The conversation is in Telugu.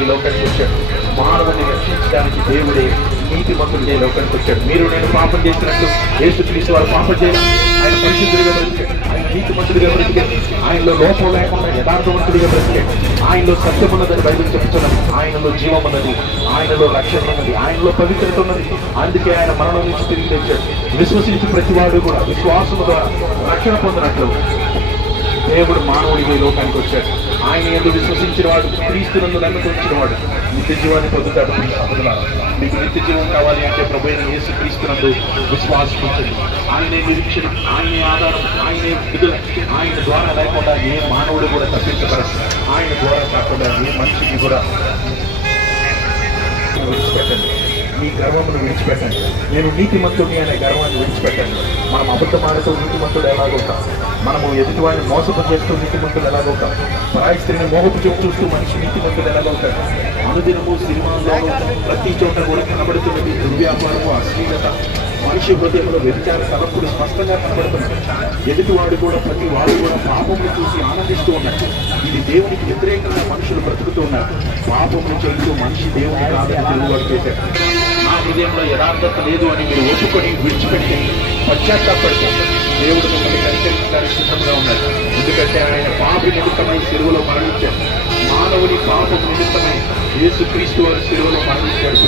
ఈ లోకానికి వచ్చాడు. మానవుని రక్షించడానికి దేవుడే నీతిమంతుడే లోకానికి వచ్చాడు. మీరు నేను పాపం చేసినట్లు యేసుక్రీస్తు వారు పాపం చేయాలి. ఆయన పరిశుద్ధుడిగా బ్రతికాడు, ఆయన నీతిమంతుడిగా బ్రతికాడు, ఆయనలో లోపం లేకుండా యథార్థవంతుడిగా బ్రతికాడు. ఆయనలో సత్యం ఉన్నదని బైబిల్ చెప్తున్నది, ఆయనలో జీవం ఉన్నది, ఆయనలో రక్షణ ఉన్నది, ఆయనలో పవిత్రత ఉన్నది. అందుకే ఆయన మరణం నుంచి తిరిగి తెచ్చాడు. విశ్వసించి ప్రతివాడు కూడా విశ్వాసము ద్వారా రక్షణ పొందినట్లు దేవుడు మానవుడిగా ఈ లోకానికి వచ్చాడు. ఆయన ఎందుకు విశ్వసించిన వాడు, క్రీస్తునందు నమ్మకం వచ్చిన వాడు నిత్య జీవాన్ని పొందుతాడు. మీకు నిత్య జీవం కావాలి అంటే ప్రభు అయిన యేసు క్రీస్తునందు విశ్వాసం ఉంచండి. ఆయనే నిరీక్షణ, ఆయనే ఆధారం, ఆయనే విడుదల. ఆయన ద్వారా లేకుండా ఏ మానవుడు కూడా తప్పించబడదు. ఆయన ద్వారా కాకుండా ఏ మనిషికి కూడా విడిచిపెట్టండి. మీ గర్వమును విడిచిపెట్టండి. నేను నీతిమంతుడిని అనే గర్వాన్ని విడిచిపెట్టండి. మనం అబద్ధమాడుతూ నీతిమంతుడు ఎలాగవుతాం, మనము ఎదుటివాడిని మోసపు చేస్తూ నీతిమంతుడు ఎలాగవుతాం, పరాయి స్త్రీని మోహపు చూస్తూ మనిషి నీతిమంతుడు ఎలాగవుతాడు. అనుదినము సినిమాల్లో ప్రతి చోట కూడా కనబడుతున్నది దుర్వ్యాపారము, అశ్లీలత, మనిషి హృదయంలో వ్యభిచార తలపుడు స్పష్టంగా కనబడుతున్నాడు. ఎదుటివాడు కూడా ప్రతి వాడు కూడా పాపమును చూసి ఆనందిస్తూ ఉన్నాడు. ఇది దేవునికి వ్యతిరేకంగా మనుషులు బ్రతుకుతూ ఉన్నారు. పాపమును చెల్లుతూ మనిషి దేవుని కాదని తెలుగువాడు చేశాడు. నా హృదయంలో యథార్థత లేదు అని మీరు ఒప్పుకొని విడిచిపెట్టి పశ్చాత్తాపడితే దేవుడు మిమ్మల్ని కనికరించడానికి సిద్ధంగా ఉన్నాడు. ఎందుకంటే ఆయన పాపి నిమిత్తమై సిలువలో మరణించాడు. మానవుని పాపం నిమిత్తమై యేసుక్రీస్తు వారి సిలువలో మరణించాడు.